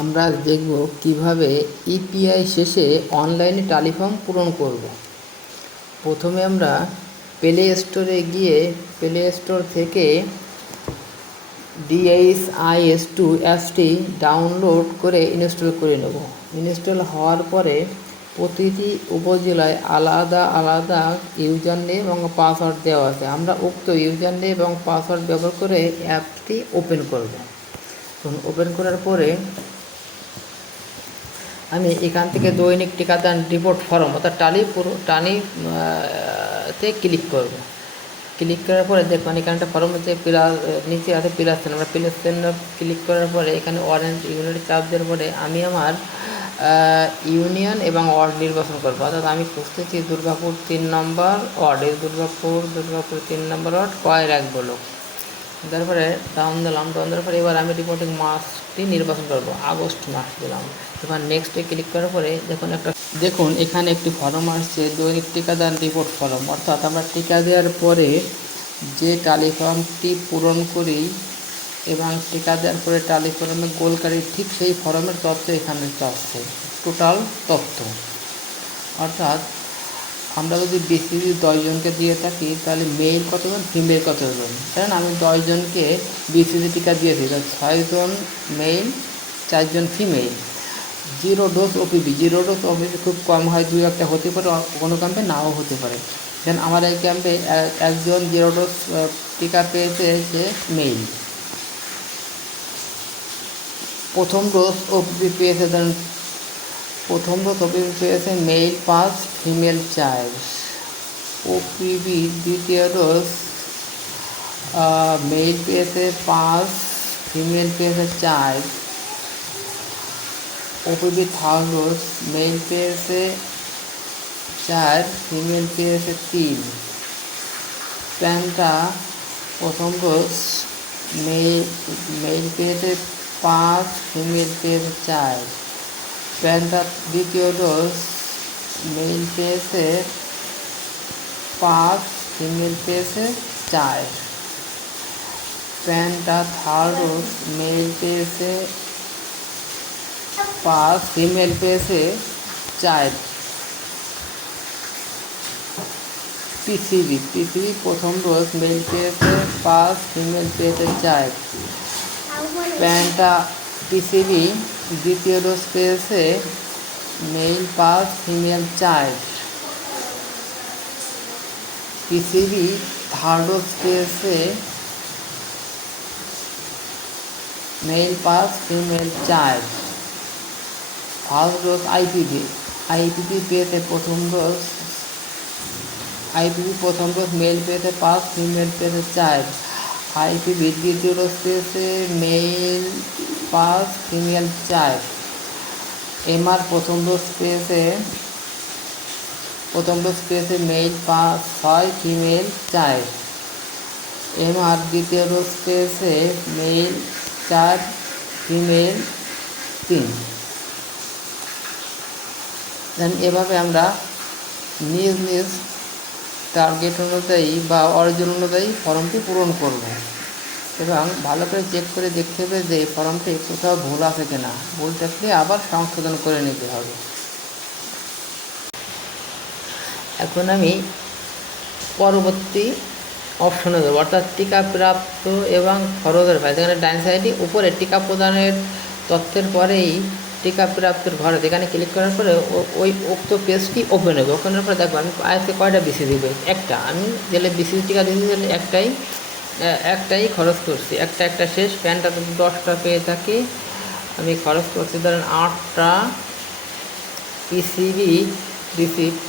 আমরা দেখব কিভাবে ইপিআই শেষে অনলাইনে টালি ফর্ম পূরণ করব। প্রথমে আমরা প্লে স্টোরে গিয়ে প্লে স্টোর থেকে DHIS2 অ্যাপসটি ডাউনলোড করে ইনস্টল করে নেব। ইনস্টল হওয়ার পরে প্রতিটি উপজেলায় আলাদা আলাদা ইউজার নেম এবং পাসওয়ার্ড দেওয়া আছে। আমরা উক্ত ইউজার নেম এবং পাসওয়ার্ড ব্যবহার করে অ্যাপটি ওপেন করব। ওপেন করার পরে আমি এখান থেকে দৈনিক টিকাদান রিপোর্ট ফর্ম অর্থাৎ টানিতে ক্লিক করব। ক্লিক করার পরে দেখবেন এখানে একটা ফর্ম হচ্ছে নিচে আছে প্লাস চিহ্ন। আমরা প্লাস চিহ্ন ক্লিক করার পরে এখানে অরেঞ্জ ইউনিট চাপ দেওয়ার পরে আমি আমার ইউনিয়ন এবং ওয়ার্ড নির্বাচন করবো। অর্থাৎ আমি খুঁজতেছি দুর্গাপুর 3 নম্বর ওয়ার্ড, এই দুর্গাপুর 3 নম্বর ওয়ার্ড কয়ের 1 ব্লক। তারপরে ডাউন দেওয়ার পরে এবার আমি রিপোর্টিং মাসটি নির্বাচন করব, আগস্ট মাস দিলাম। এবার নেক্সটে ক্লিক করার পরে দেখুন এখানে একটি ফর্ম আসছে দৈনিক টিকাদান রিপোর্ট ফর্ম। অর্থাৎ আমরা টিকা দেওয়ার পরে যে টালি ফর্মটি পূরণ করি এবং টিকা দেওয়ার পরে টালি ফর্মে গোল কাটি, ঠিক সেই ফর্মের তথ্য এখানে চাচ্ছে, টোটাল তথ্য। অর্থাৎ আমরা যদি বেশি 10 জনকে দিয়ে থাকি তাহলে মেল কতজন, ফিমেল কতজন। কারণ আমি 10 জনকে BCG টিকা দিয়েছি, 6 জন মেল, 4 জন female. 0 dose OPV, 0 dose OPV খুব কম হয়, 2-1টা হতে পারে, কোনো ক্যাম্পে নাও হতে পারে। দেন আমার এই ক্যাম্পে একজন 0 ডোজ টিকা পেয়েছে, সে মেল। প্রথম ডোজ OPV পেয়েছে, দেন প্রথম ডোজ OPV পেয়েছে মেল 5, ফিমেল 4। OPV দ্বিতীয় ডোজ মেল পেয়েছে 5, ফিমেল পেয়েছে 4। OPV থার্ড ডোজ মেল পেয়েছে 4, ফিমেল পেয়েছে 3। প্যান্টা প্রথম ডোজ মেল পেয়েছে 5, ফিমেল পেয়েছে 4। প্যান্টা দ্বিতীয় ডোজ মেল পেয়েছে 5, ফিমেল পেয়েছে 4। প্যান্টা থার্ড ডোজ মেল পেয়েছে 5, ফিমেল পেয়েছে 4। পিসিবি প্রথম ডোজ মেল পেয়েছে 5, ফিমেল পেয়েছে 4। প্যান্টা পিসিবি দ্বিতীয় ডোজ পেয়েছে male 5, female 4। PCV third dose পেয়েছে male 5, female 4। First dose IPV পেয়েছে প্রথম ডোজ মেল পেয়েছে 5, ফিমেল পেয়েছে 4। আইপিভি দ্বিতীয় ডোজ পেয়েছে মেল 5, ফিমেল 4। এমআর প্রথম ডোজ পেয়েছে মেল 5, 6, ফিমেল 4। এমআর দ্বিতীয় ডোজ পেয়েছে মেল 4, ফিমেল 3। দেন এভাবে আমরা নিজ নিজ টার্গেট অনুযায়ী বা অর্জন অনুযায়ী ফর্মটি পূরণ করব এবং ভালো করে চেক করে দেখতে হবে যে এই ফর্মটি কোথাও ভুল আছে কিনা। ভুল থাকলে আবার সংশোধন করে নিতে হবে। এখন আমি পরবর্তী অপশনে দেবো, অর্থাৎ টিকা প্রাপ্ত এবং খরচের ফাইল। এখানে ডান সাইডে উপরে টিকা প্রদানের তথ্যের পরেই টিকা প্রাপ্তির ঘরে এখানে ক্লিক করার পরে ওই উক্ত পেজটি ওপেন হবে। ওপেনের পরে দেখবো আমি আজকে কয়টা BCG দেবে, একটা। আমি জেলে BCG টিকা দিয়েছি, জেলে একটাই খরচ করছি, একটা শেষ। প্যানটা যদি 10টা পেয়ে থাকি, আমি খরচ করছি ধরেন 8টা।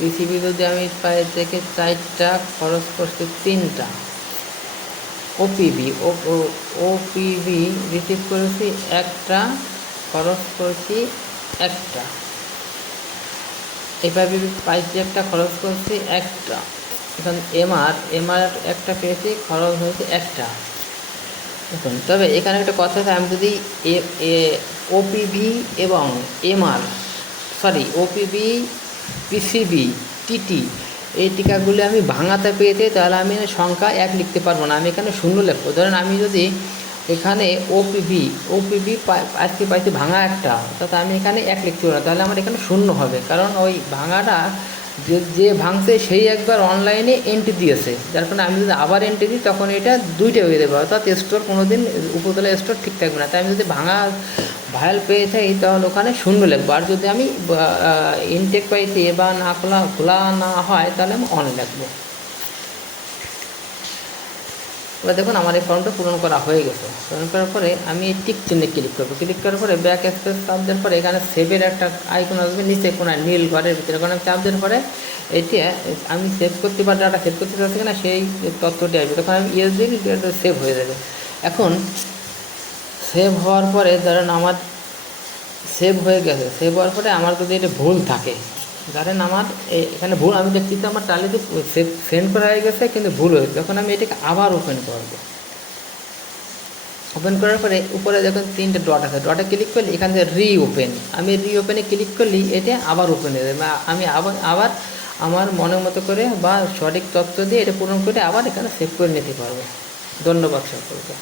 পিসিবি যদি আমি পাই থেকে 4টা, খরচ করছি 3টা। ওপিভি রিসিভ করেছি 1টা, খরচ করছি 1টা। এভাবে পাইছি একটা, খরচ করছি 1টা। এখন এমআর একটা পেয়েছি, খরচ হয়েছে 1টা। দেখুন, তবে এখানে একটা কথা আছে, আমি যদি ওপিভি এবং ওপিভি, পিসিবি, টিটি এই টিকাগুলি আমি ভাঙাতে পেয়েছি, তাহলে আমি সংখ্যা 1 লিখতে পারবো না, আমি এখানে 0 লিখবো। ধরেন আমি যদি এখানে ওপিভি ওপিভি আজকে পাইছি ভাঙা একটা, অর্থাৎ আমি এখানে এক লিখতে না, তাহলে আমার এখানে শূন্য হবে, কারণ ওই ভাঙাটা যে ভাঙছে সেই একবার অনলাইনে এন্ট্রি দিয়েছে, যার কারণে আমি যদি আবার এন্ট্রি দিই তখন এটা দুইটা হয়ে যাবে, অর্থাৎ স্টোর কোনো দিন উপরতলা স্টোর ঠিক থাকবে না। তাই আমি যদি ভাঙা ভায়াল পেয়ে থাকি তাহলে ওখানে শূন্য লিখবো, আর যদি আমি ইনটেক পাইছি বা না খোলা না হয় তাহলে আমি অন লিখবো। এবার দেখুন আমার এই ফর্মটা পূরণ করা হয়ে গেছে। পূরণ করার পরে আমি এই টিক চিহ্নে ক্লিক করবো। ক্লিক করার পরে ব্যাক স্পেস চাপ দেওয়ার পরে এখানে সেভের একটা আইকন আসবে নিচে কোনায় নীল ঘরের ভিতরে, ওখানে চাপ দেওয়ার পরে এটি আমি সেভ করতে বা ডাটা সেভ করতে চাচ্ছি কিনা সেই তথ্যটি আসবে, তখন আমি ইয়েস দিই, সেভ হয়ে যাবে। এখন সেভ হওয়ার পরে ধরেন আমার সেভ হয়ে গেছে, সেভ হওয়ার পরে আমার যদি এটা ভুল থাকে, ধরেন আমার এখানে ভুল আমি দেখছি তো আমার টালিতে সেন্ড করা হয়ে গেছে কিন্তু ভুল হয়েছে, তখন আমি এটাকে আবার ওপেন করব। ওপেন করার পরে উপরে দেখুন তিনটে ডট আছে, ডটে ক্লিক করলে এখান থেকে রিওপেন, আমি রিওপেনে ক্লিক করলেই এটা আবার ওপেন হয়ে যাবে। আমি আবার আমার মনের মতো করে বা সঠিক তথ্য দিয়ে এটা পূরণ করে আবার এখানে সেভ করে নিতে পারবো। ধন্যবাদ সকলকে।